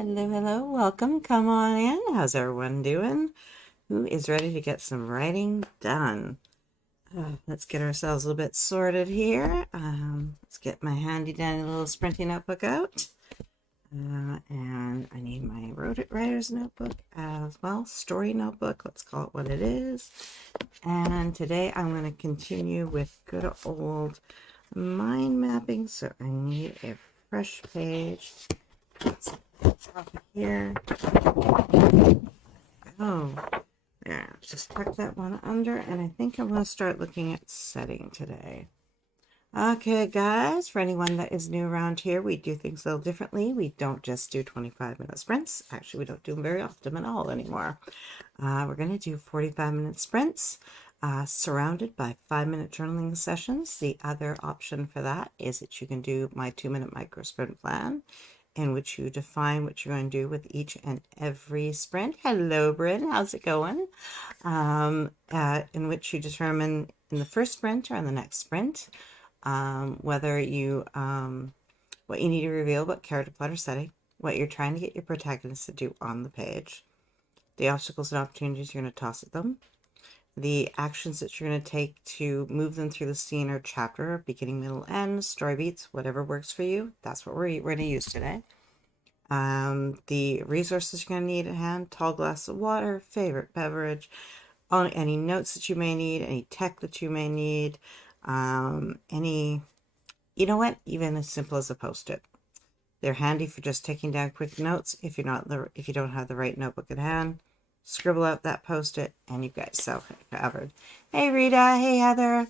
Hello, hello, welcome. Come on in. How's everyone doing? Who is ready to get some writing done? Let's get ourselves a little bit sorted here. Let's get my handy dandy little sprinty notebook out. And I need my writer's notebook as well, story notebook. Let's call it what it is. And today I'm going to continue with good old mind mapping. So I need a fresh page. Let's top of here. Oh, there. Just tuck that one under, and I think I'm going to start looking at setting today. Okay, guys, for anyone that is new around here, we do things a little differently. We don't just do 25-minute sprints. Actually, we don't do them very often at all anymore. We're going to do 45-minute sprints, surrounded by 5-minute journaling sessions. The other option for that is that you can do my 2-minute micro sprint plan, in which you define what you're going to do with each and every sprint. Hello, Bryn. How's it going? In which you determine in the first sprint or in the next sprint whether you what you need to reveal about character, plot, or setting, what you're trying to get your protagonist to do on the page, the obstacles and opportunities you're going to toss at them, the actions that you're going to take to move them through the scene or chapter, beginning, middle, end, story beats, whatever works for you. That's what we're going to use today. The resources you're going to need at hand: tall glass of water, favorite beverage, any notes that you may need, any tech that you may need, any, you know what, even as simple as a Post-it. They're handy for just taking down quick notes. If you don't have the right notebook at hand, scribble out that Post-it and you've got yourself covered. Hey Rita, hey Heather.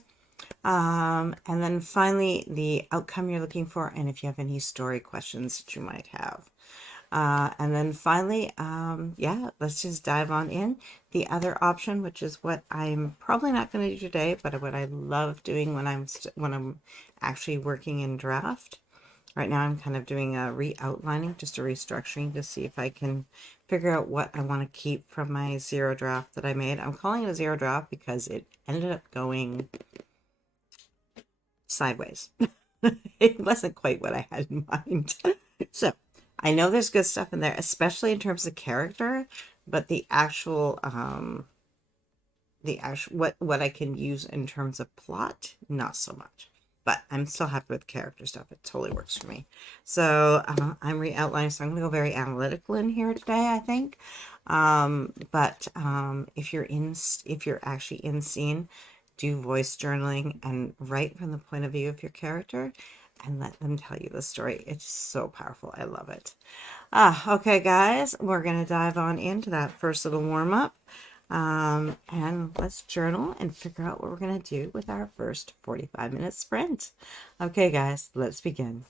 And then finally, the outcome you're looking for, and if you have any story questions that you might have. And then finally, yeah, let's just dive on in. The other option, which is what I'm probably not going to do today, but what I love doing when I'm actually working in draft. Right now I'm kind of doing a re-outlining, just a restructuring to see if I can figure out what I want to keep from my zero draft that I made. I'm calling it a zero draft because it ended up going sideways. It wasn't quite what I had in mind. So I know there's good stuff in there, especially in terms of character, but the actual what I can use in terms of plot, not so much. But I'm still happy with character stuff. It totally works for me. So I'm re-outlining, so I'm going to go very analytical in here today, I think. But if you're actually in scene, do voice journaling and write from the point of view of your character and let them tell you the story. It's so powerful. I love it. Okay, guys, we're going to dive on into that first little warm-up. And let's journal and figure out what we're going to do with our first 45-minute sprint. Okay, guys, let's begin.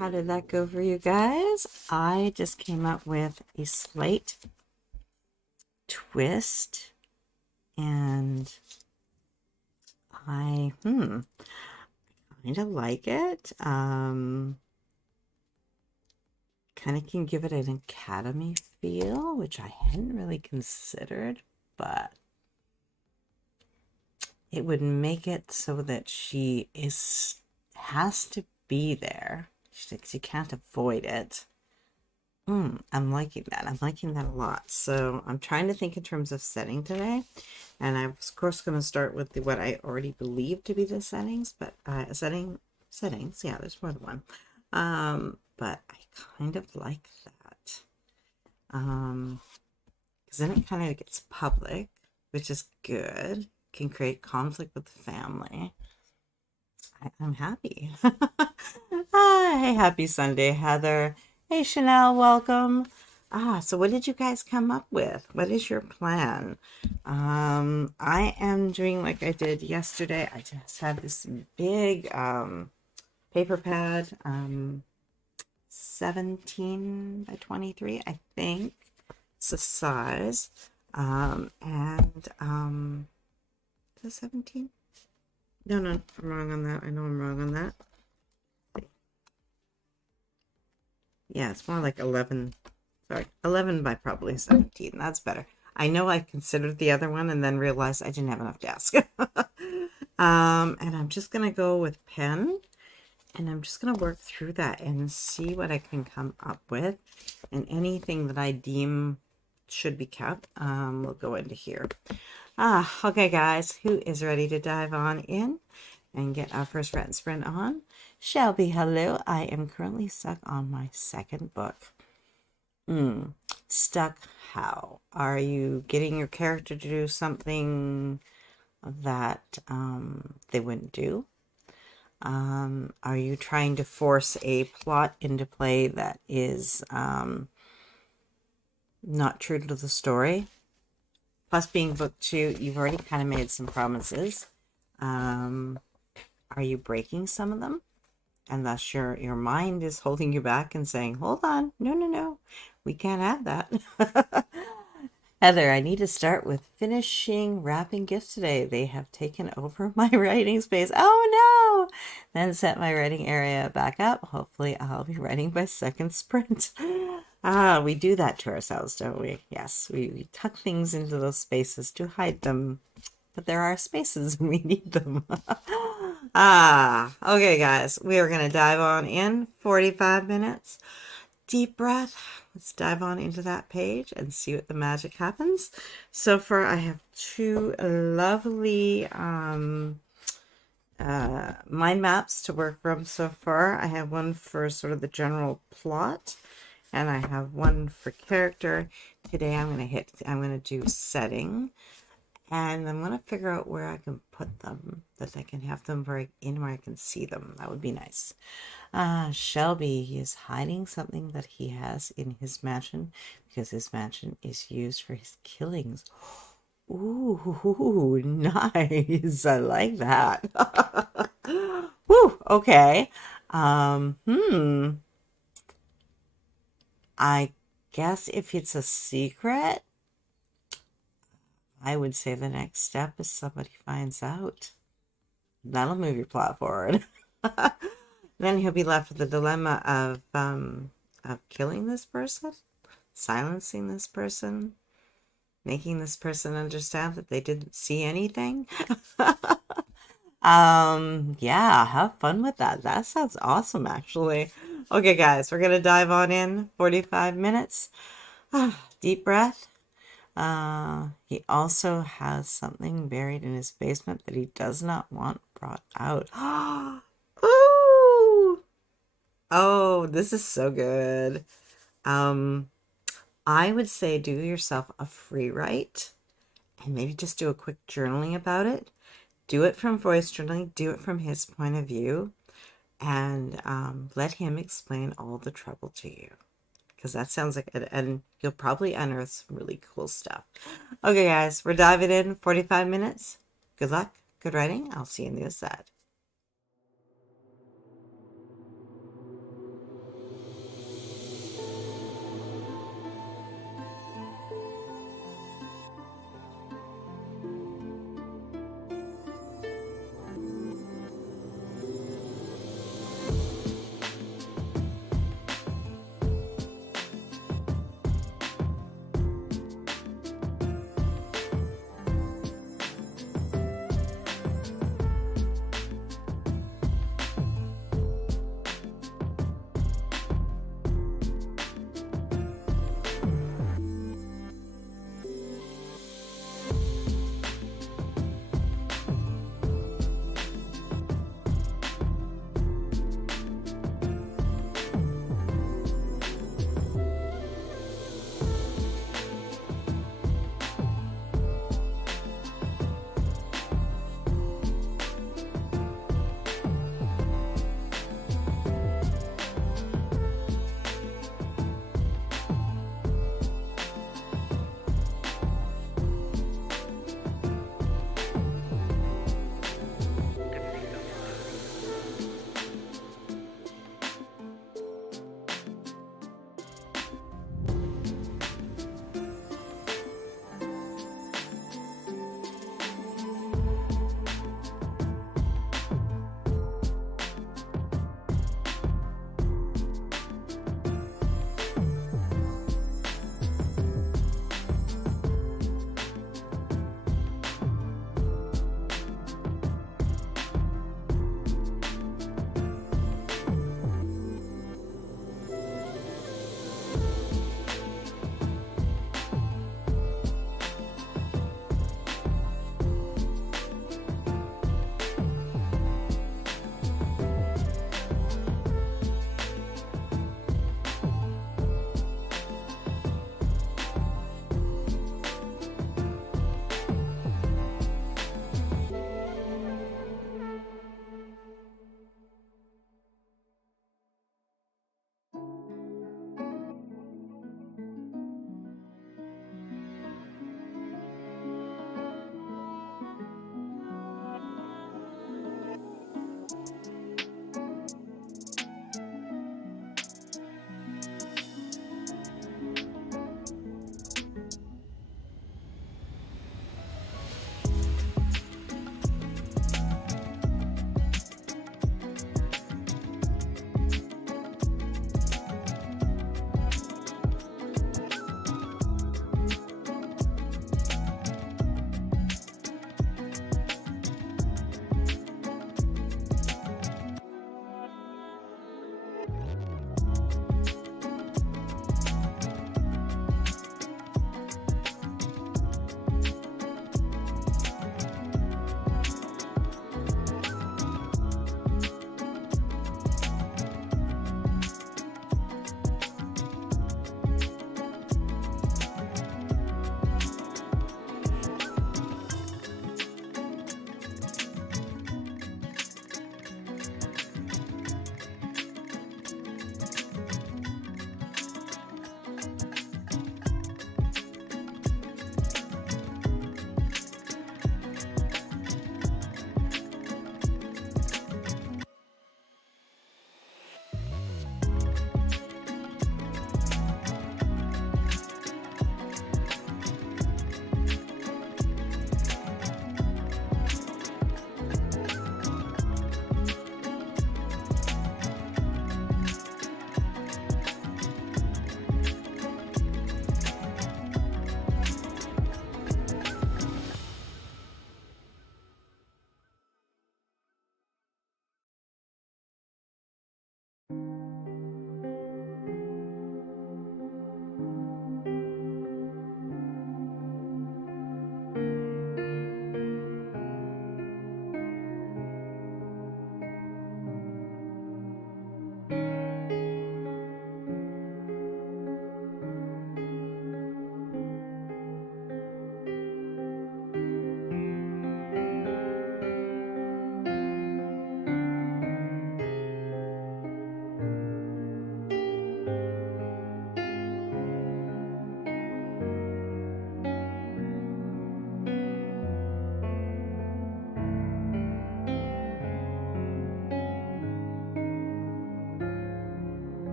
How did that go for you guys? I just came up with a slight twist, and I kind of like it. Kind of can give it an academy feel, which I hadn't really considered, but it would make it so that she has to be there. She can't avoid it. I'm liking that. I'm liking that a lot. So I'm trying to think in terms of setting today. And I'm, of course, going to start with what I already believe to be the settings. But settings. Yeah, there's more than one. But I kind of like that. Because then it kind of gets public, which is good. Can create conflict with the family. I'm happy. Hi, happy Sunday, Heather. Hey, Chanel, welcome. So what did you guys come up with? What is your plan? I am doing like I did yesterday. I just have this big paper pad, 17 by 23, I think. It's the size. Is it 17? No, I'm wrong on that. I know I'm wrong on that. Yeah, it's more like 11. Sorry, 11 by probably 17. That's better. I know I considered the other one and then realized I didn't have enough desk. And I'm just going to go with pen. And I'm just going to work through that and see what I can come up with. And anything that I deem should be kept, we'll go into here. Okay, guys. Who is ready to dive on in and get our first Rat and Sprint on? Shelby, hello. I am currently stuck on my second book. Stuck how? Are you getting your character to do something that they wouldn't do? Are you trying to force a plot into play that is not true to the story? Plus, being book 2, you've already kind of made some promises. Are you breaking some of them? And thus your mind is holding you back and saying, hold on, no, we can't have that. Heather, I need to start with finishing wrapping gifts today. They have taken over my writing space. Oh no! Then set my writing area back up. Hopefully I'll be writing by second sprint. We do that to ourselves, don't we? Yes, we tuck things into those spaces to hide them. But there are spaces and we need them. Okay, guys. We are going to dive on in 45 minutes. Deep breath. Let's dive on into that page and see what the magic happens. So far, I have 2 lovely mind maps to work from so far. I have one for sort of the general plot, and I have one for character. Today, I'm going to do setting, and I'm going to figure out where I can put them, that I can have them where I can see them. That would be nice. Shelby, he is hiding something that he has in his mansion because his mansion is used for his killings. Ooh, nice. I like that. Woo, okay. I guess if it's a secret, I would say the next step is somebody finds out. That'll move your plot forward. Then he'll be left with the dilemma of killing this person, silencing this person, making this person understand that they didn't see anything. Yeah, have fun with that. That sounds awesome, actually. Okay, guys, we're gonna dive on in 45 minutes. Deep breath. He also has something buried in his basement that he does not want brought out. Ooh! Oh, this is so good. I would say do yourself a free write and maybe just do a quick journaling about it. Do it from voice journaling, do it from his point of view, and let him explain all the trouble to you. Because that sounds like it, and you'll probably unearth some really cool stuff. Okay, guys, we're diving in 45 minutes. Good luck, good writing. I'll see you on the other side.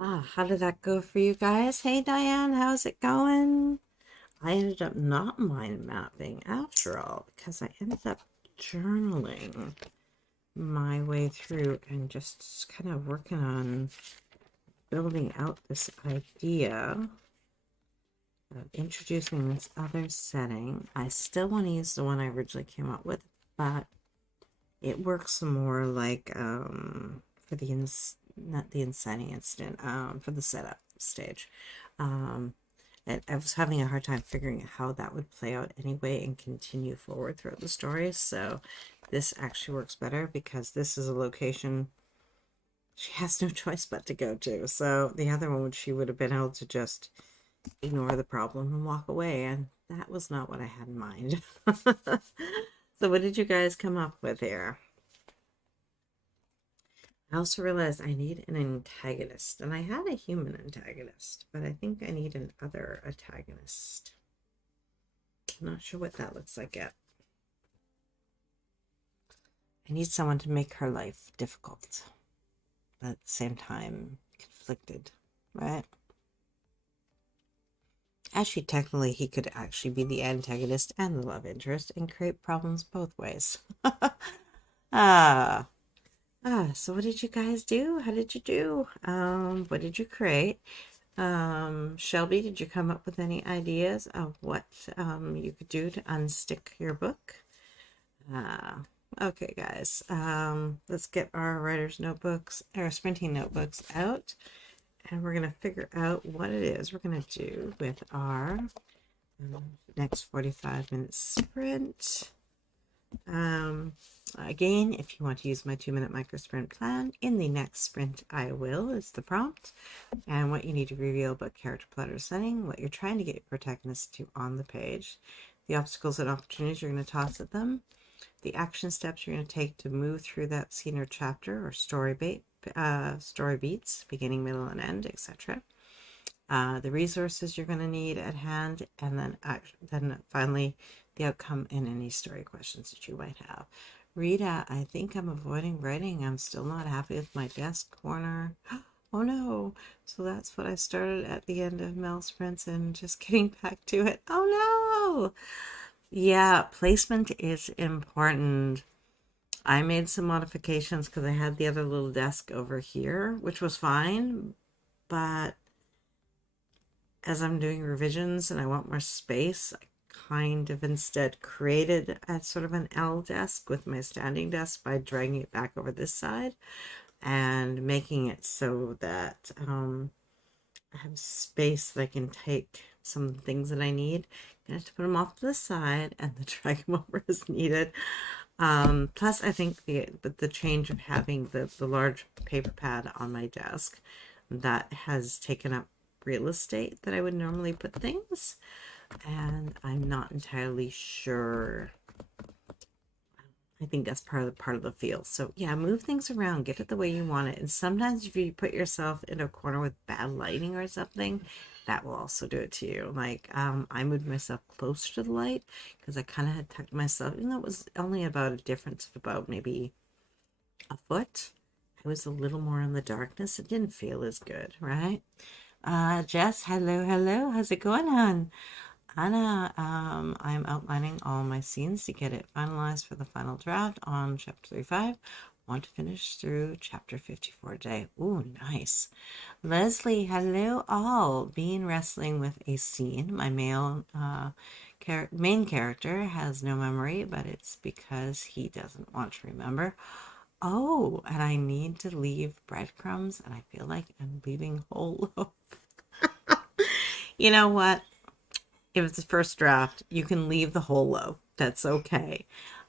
How did that go for you guys? Hey, Diane, how's it going? I ended up not mind mapping after all because I ended up journaling my way through and just kind of working on building out this idea of introducing this other setting. I still want to use the one I originally came up with, but it works more like for the not the inciting incident, for the setup stage. I was having a hard time figuring out how that would play out anyway and continue forward throughout the story. So this actually works better because this is a location she has no choice but to go to. So the other one, she would have been able to just ignore the problem and walk away. And that was not what I had in mind. So what did you guys come up with here? I also realized I need an antagonist, and I had a human antagonist, but I think I need an other antagonist. I'm not sure what that looks like yet. I need someone to make her life difficult, but at the same time conflicted, right? Actually, technically, he could actually be the antagonist and the love interest and create problems both ways. So what did you guys do? How did you do? What did you create? Shelby, did you come up with any ideas of what you could do to unstick your book? Okay, guys, let's get our writer's notebooks, our sprinting notebooks out, and we're going to figure out what it is we're going to do with our next 45-minute sprint. Again, if you want to use my 2-minute micro sprint plan, in the next sprint I will is the prompt and what you need to reveal about character platter setting, what you're trying to get your protagonist to on the page, the obstacles and opportunities you're going to toss at them, the action steps you're going to take to move through that scene or chapter or story beats, beginning, middle, and end, etc. The resources you're going to need at hand, and then finally the outcome and any story questions that you might have. Rita, I think I'm avoiding writing. I'm still not happy with my desk corner. Oh no. So that's what I started at the end of Mel Sprints and just getting back to it. Oh no. Yeah, placement is important. I made some modifications because I had the other little desk over here, which was fine, but as I'm doing revisions and I want more space, I kind of instead created a sort of an L desk with my standing desk by dragging it back over this side and making it so that I have space that I can take some things that I need. I have to put them off to the side and then drag them over as needed. Plus, I think the change of having the large paper pad on my desk, that has taken up real estate that I would normally put things, and I'm not entirely sure. I think that's part of the feel. So yeah, move things around, get it the way you want it. And sometimes if you put yourself in a corner with bad lighting or something, that will also do it to you. Like I moved myself closer to the light because I kind of had tucked myself, even though it was only about a difference of about maybe a foot. I was a little more in the darkness. It didn't feel as good, right? Jess, hello. How's it going, hon? Anna, I'm outlining all my scenes to get it finalized for the final draft on chapter 35. Want to finish through chapter 54 today. Ooh, nice. Leslie, hello all. Been wrestling with a scene. My main character has no memory, but it's because he doesn't want to remember. Oh, and I need to leave breadcrumbs, and I feel like I'm leaving whole loaf. You know what? If it's the first draft, you can leave the whole loaf. That's okay.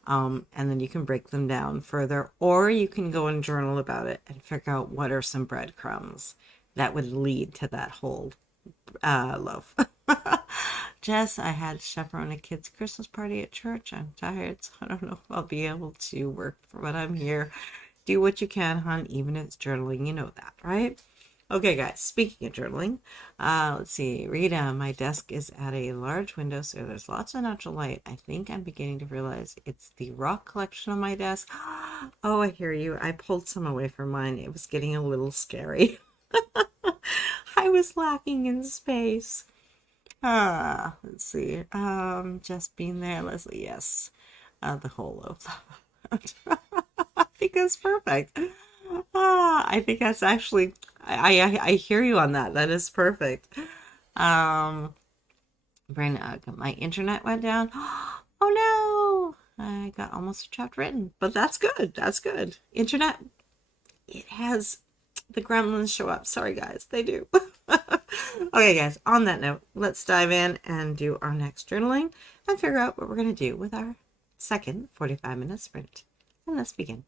And then you can break them down further, or you can go and journal about it and figure out what are some breadcrumbs that would lead to that whole loaf. Jess, I had to chaperone a kid's Christmas party at church. I'm tired, so I don't know if I'll be able to work for what I'm here. Do what you can, hon, even if it's journaling. You know that, right? Okay, guys, speaking of journaling, let's see. Rita, my desk is at a large window, so there's lots of natural light. I think I'm beginning to realize it's the rock collection on my desk. Oh, I hear you. I pulled some away from mine. It was getting a little scary. I was lacking in space. Let's see. Just being there, Leslie. Yes. The whole loaf. I think that's perfect. I think that's actually, I hear you on that. That is perfect. Brain, my internet went down. Oh no! I got almost a chapter written, but that's good. That's good. Internet, it has the gremlins show up. Sorry, guys, they do. Okay, guys, on that note, let's dive in and do our next journaling and figure out what we're going to do with our second 45-minute sprint. And let's begin.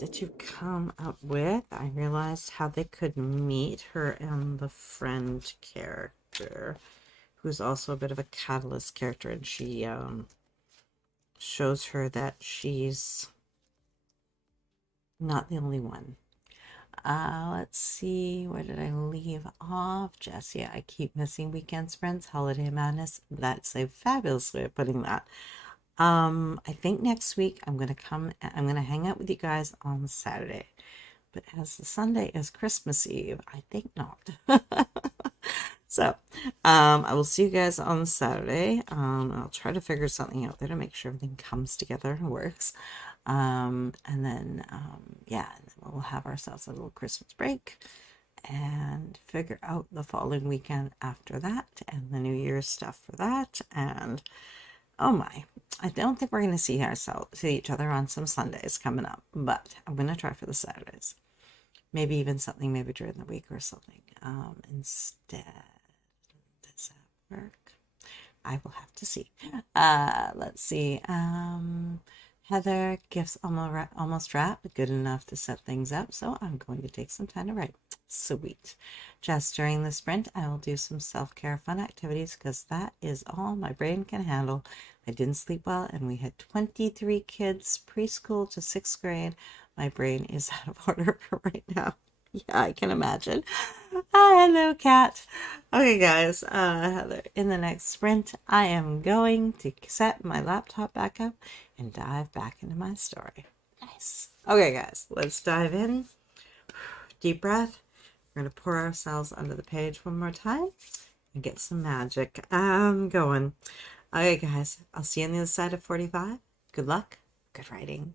did you come up with? I realized how they could meet her and the friend character, who's also a bit of a catalyst character, and she shows her that she's not the only one. Let's see, where did I leave off? Jess, yeah, I keep missing weekend sprints, holiday madness. That's a fabulous way of putting that. I think next week I'm gonna hang out with you guys on Saturday. But as the Sunday is Christmas Eve, I think not. So, I will see you guys on Saturday. I'll try to figure something out there to make sure everything comes together and works. And then we'll have ourselves a little Christmas break and figure out the following weekend after that and the New Year's stuff for that. And oh my, I don't think we're going to see each other on some Sundays coming up, but I'm going to try for the Saturdays. Maybe even something maybe during the week or something instead. Does that work? I will have to see. Let's see. Heather, gifts almost wrapped, good enough to set things up, so I'm going to take some time to write. Sweet. Just during the sprint, I will do some self-care fun activities because that is all my brain can handle. I didn't sleep well, and we had 23 kids, preschool to 6th grade. My brain is out of order right now. Yeah, I can imagine. Hello, cat. Okay, guys, Heather, in the next sprint, I am going to set my laptop back up and dive back into my story. Nice. Okay, guys, let's dive in. Deep breath. We're going to pour ourselves under the page one more time and get some magic going. Okay, guys, I'll see you on the other side of 45. Good luck. Good writing.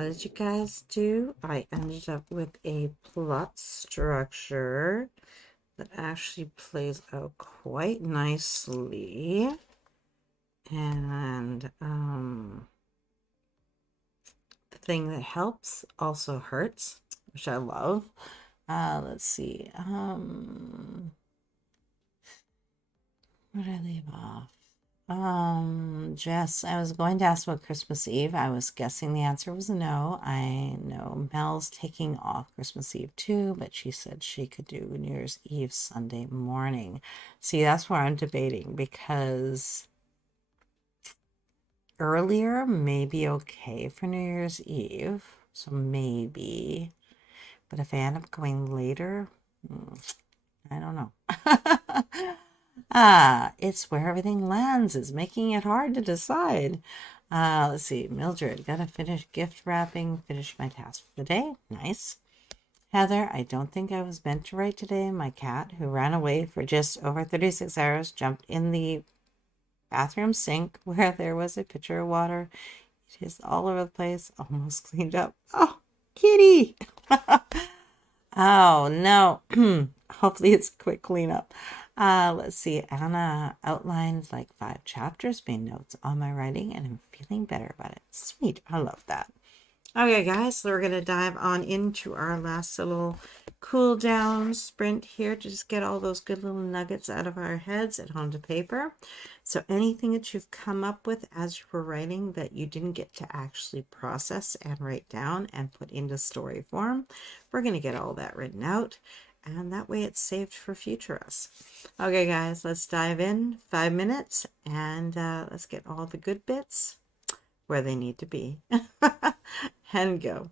How did you guys do? I ended up with a plot structure that actually plays out quite nicely. And the thing that helps also hurts, which I love. Let's see. Where did I leave off? Jess, I was going to ask about Christmas Eve. I was guessing the answer was no. I know Mel's taking off Christmas Eve too, but she said she could do New Year's Eve Sunday morning. See, that's where I'm debating, because earlier may be okay for New Year's Eve. So maybe. But if I end up going later, I don't know. It's where everything lands is making it hard to decide. Let's see. Mildred, gotta finish gift wrapping, finish my task for the day. Nice. Heather, I don't think I was meant to write today. My cat, who ran away for just over 36 hours, jumped in the bathroom sink where there was a pitcher of water. It is all over the place, almost cleaned up. Oh, kitty! Oh, no. Hopefully it's a quick cleanup. Let's see. Anna outlined like 5 chapters, made notes on my writing, and I'm feeling better about it. Sweet. I love that. Okay, guys, so we're going to dive on into our last little cool down sprint here to just get all those good little nuggets out of our heads and onto paper. So anything that you've come up with as you were writing that you didn't get to actually process and write down and put into story form, we're going to get all that written out. And that way it's saved for future us. Okay, guys, let's dive in. 5 minutes, and let's get all the good bits where they need to be. And go.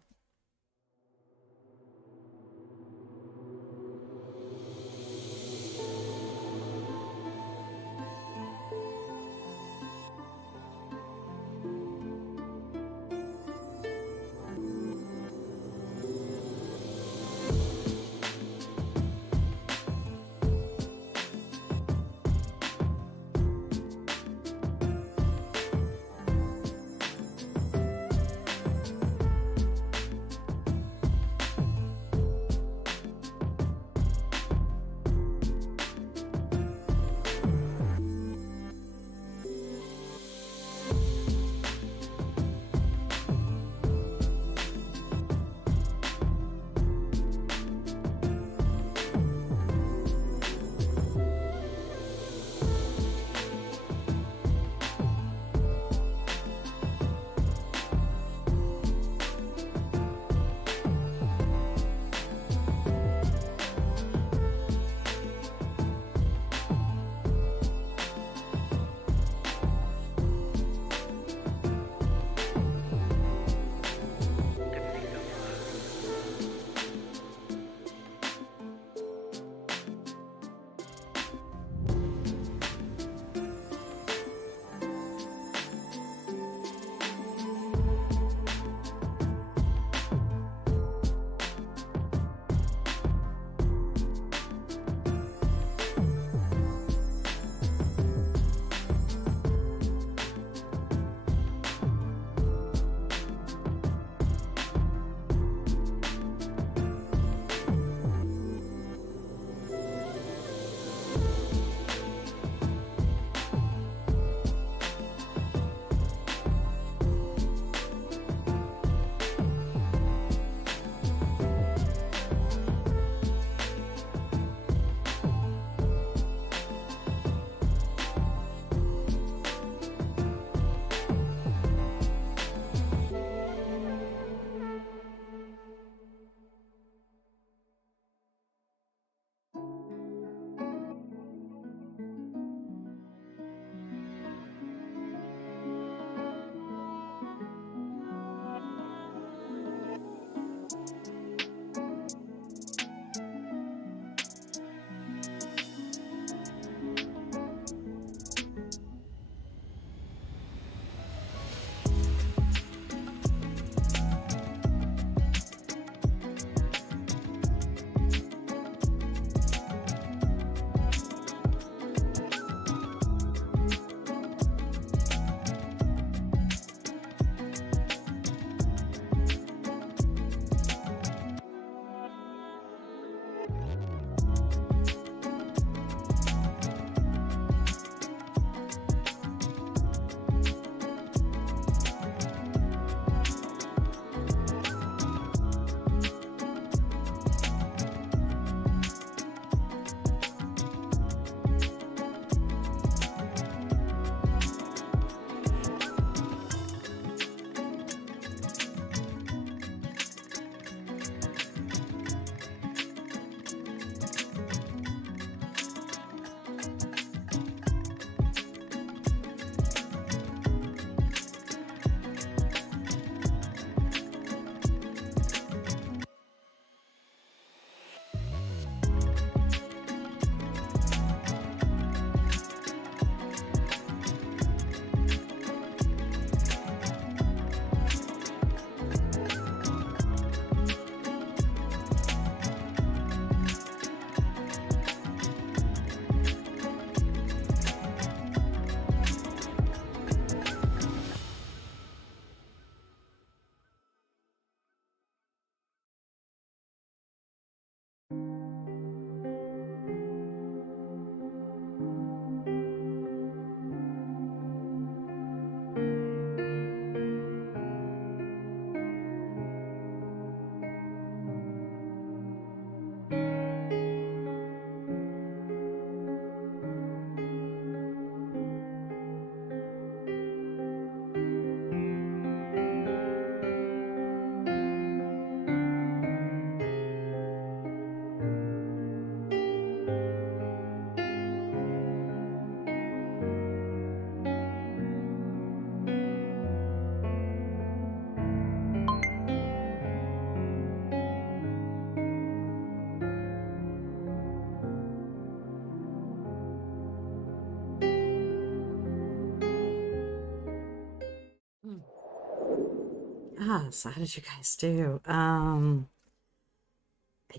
So how did you guys do? I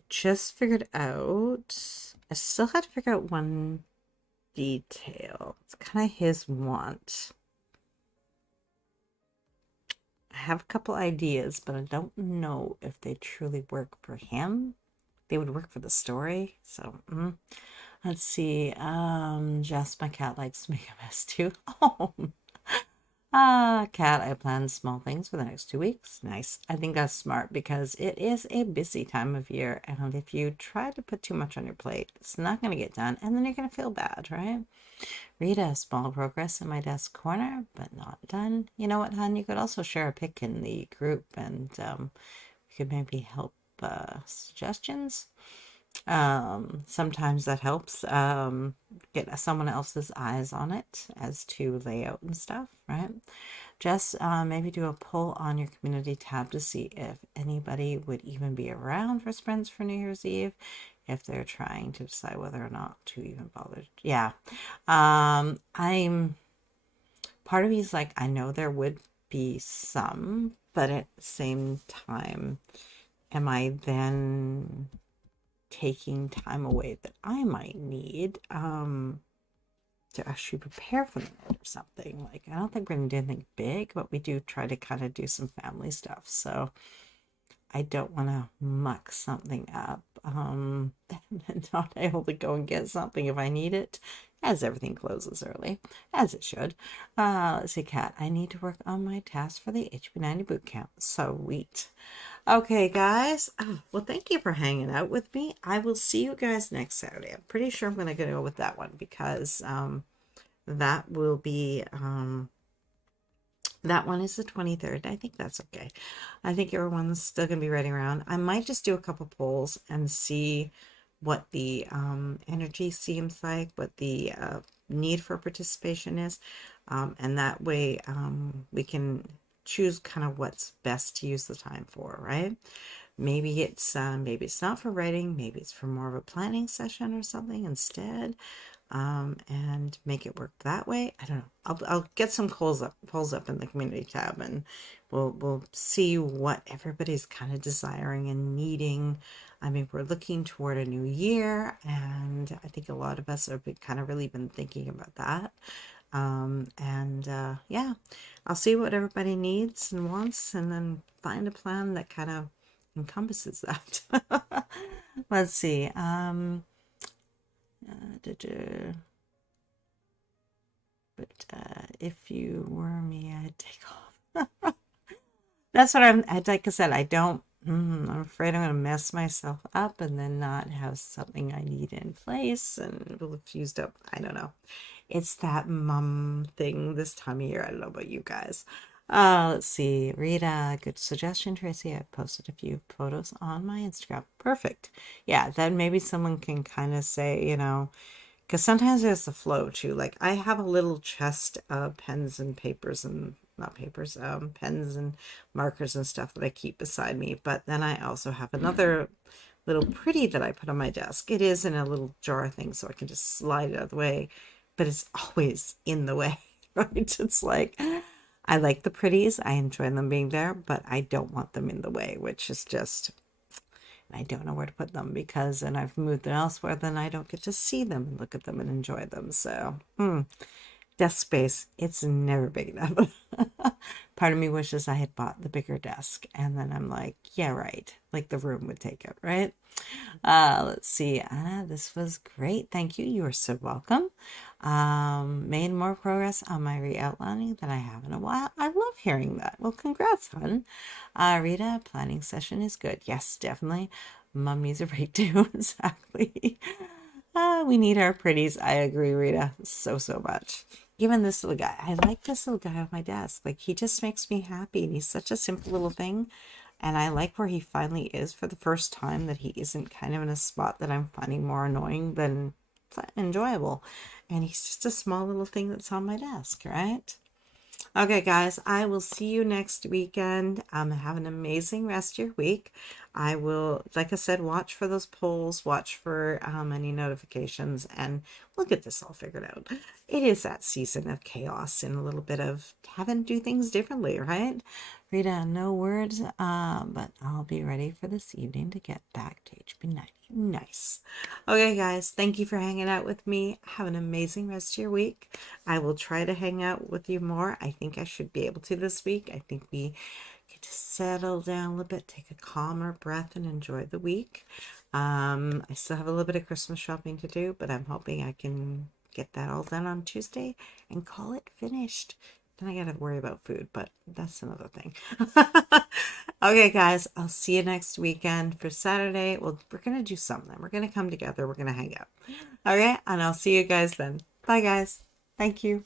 just figured out, I still had to figure out one detail. It's kind of his want. I have a couple ideas, but I don't know if they truly work for him. They would work for the story. So, let's see. Jess, my cat likes to make a mess too. Oh, cat, I plan small things for the next 2 weeks. Nice. I think that's smart because it is a busy time of year. And if you try to put too much on your plate, it's not going to get done. And then you're going to feel bad, right? Rita, small progress in my desk corner, but not done. You know what, hon? You could also share a pic in the group and we could maybe help suggestions. Sometimes that helps get someone else's eyes on it as to layout and stuff, right? Just maybe do a poll on your community tab to see if anybody would even be around for sprints for New Year's Eve, if they're trying to decide whether or not to even bother. Yeah. I'm part of me is like, I know there would be some, but at the same time, am I then taking time away that I might need to actually prepare for it or something? Like, I don't think we're gonna do anything big, but we do try to kind of do some family stuff. So I don't want to muck something up and not able to go and get something if I need it, as everything closes early, as it should. Let's see, Kat, I need to work on my task for the HB90 bootcamp. Sweet. Okay, guys. Well, thank you for hanging out with me. I will see you guys next Saturday. I'm pretty sure I'm going to go with that one because that will be that one is the 23rd. I think that's okay. I think everyone's still going to be writing around. I might just do a couple polls and see what the energy seems like, what the need for participation is. And that way we can choose kind of what's best to use the time for, right? Maybe it's not for writing, maybe it's for more of a planning session or something instead, and make it work that way. I don't know. I'll get some polls up in the community tab, and we'll see what everybody's kind of desiring and needing. I mean, we're looking toward a new year, and I think a lot of us have kind of really been thinking about that. Yeah, I'll see what everybody needs and wants, and then find a plan that kind of encompasses that. Let's see. If you were me, I'd take off. That's what like I said, I don't, I'm afraid I'm going to mess myself up and then not have something I need in place and will have used up. I don't know. It's that mum thing this time of year. I don't know about you guys. Let's see. Rita, good suggestion, Tracy. I've posted a few photos on my Instagram. Perfect. Yeah, then maybe someone can kind of say, you know, because sometimes there's the flow too. Like I have a little chest of pens and papers and not papers, pens and markers and stuff that I keep beside me. But then I also have another little pretty that I put on my desk. It is in a little jar thing, so I can just slide it out of the way, but it's always in the way, right? It's like, I like the pretties. I enjoy them being there, but I don't want them in the way, which is just, I don't know where to put them because then I've moved them elsewhere, then I don't get to see them and look at them and enjoy them. So, desk space, it's never big enough. Part of me wishes I had bought the bigger desk, and then I'm like, yeah, right. Like the room would take it, right? Let's see. This was great. Thank you. You are so welcome. Made more progress on my re-outlining than I have in a while. I love hearing that. Well, congrats, hon. Rita, planning session is good. Yes, definitely. Mom needs a break too. Exactly. We need our pretties. I agree, Rita, so much. Even this little guy. I like this little guy on my desk. Like, he just makes me happy, and he's such a simple little thing. And I like where he finally is for the first time, that he isn't kind of in a spot that I'm finding more annoying than enjoyable. And he's just a small little thing that's on my desk, right? Okay, guys, I will see you next weekend. Have an amazing rest of your week. I will, like I said, watch for those polls, watch for any notifications, and we'll get this all figured out. It is that season of chaos and a little bit of having to do things differently, right? Frida, no words, but I'll be ready for this evening to get back to HB90. Nice. Okay, guys, thank you for hanging out with me. Have an amazing rest of your week. I will try to hang out with you more. I think I should be able to this week. I think we get to settle down a little bit, take a calmer breath, and enjoy the week. I still have a little bit of Christmas shopping to do, but I'm hoping I can get that all done on Tuesday and call it finished. Then I gotta worry about food, but that's another thing. Okay, guys, I'll see you next weekend for Saturday. Well, we're gonna do something. We're gonna come together. We're gonna hang out. Okay, and I'll see you guys then. Bye, guys. Thank you.